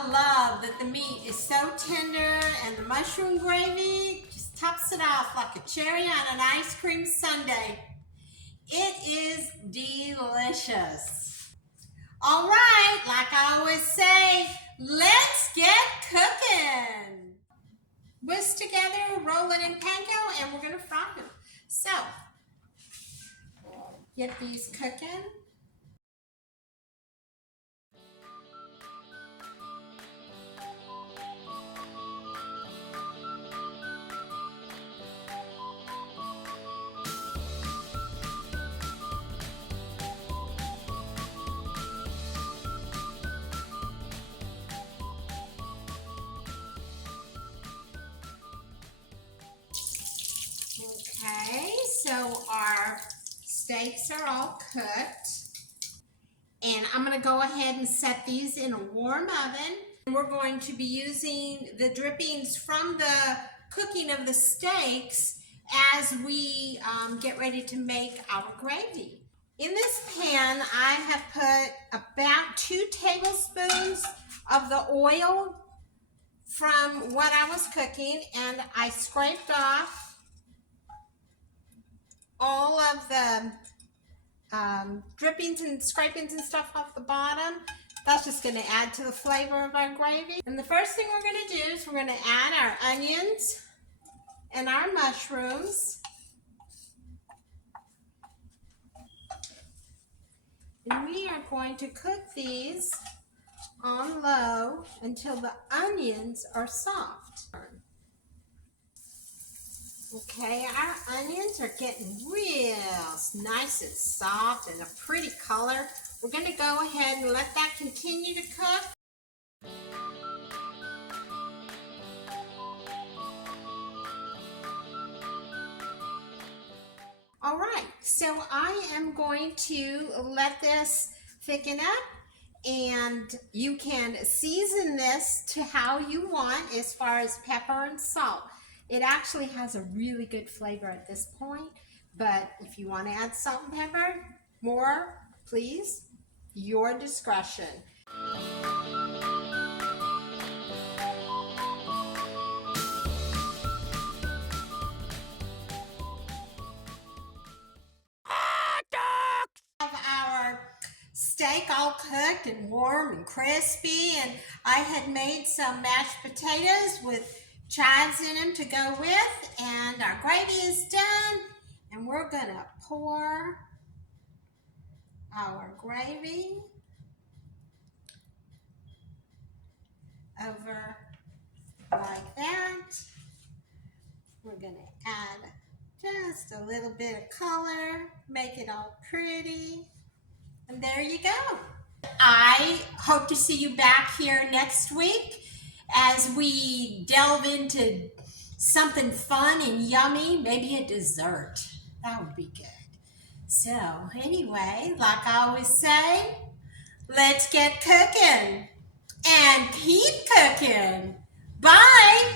I love that the meat is so tender and the mushroom gravy just tops it off like a cherry on an ice cream sundae. It is delicious. All right, like I always say, let's get cooking. Whisk together, roll it in panko, and we're gonna fry them. So, get these cooking. Okay, so our steaks are all cooked. And I'm going to go ahead and set these in a warm oven. We're going to be using the drippings from the cooking of the steaks as we get ready to make our gravy. In this pan, I have put about 2 tablespoons of the oil from what I was cooking, and I scraped off all of the drippings and scrapings and stuff off the bottom. That's just going to add to the flavor of our gravy. And the first thing we're going to do is we're going to add our onions and our mushrooms. And we are going to cook these on low until the onions are soft. Okay, our onions are getting real nice and soft and a pretty color. We're going to go ahead and let that continue to cook. All right, so I am going to let this thicken up, and you can season this to how you want as far as pepper and salt. It actually has a really good flavor at this point, but if you want to add salt and pepper more, please, your discretion. Have our steak all cooked and warm and crispy, and I had made some mashed potatoes with chives in them to go with, and our gravy is done, and we're gonna pour our gravy over like that. We're gonna add just a little bit of color, make it all pretty, and there you go. I hope to see you back here next week as we delve into something fun and yummy, maybe a dessert. That would be good. So anyway, like I always say, let's get cooking and keep cooking. Bye.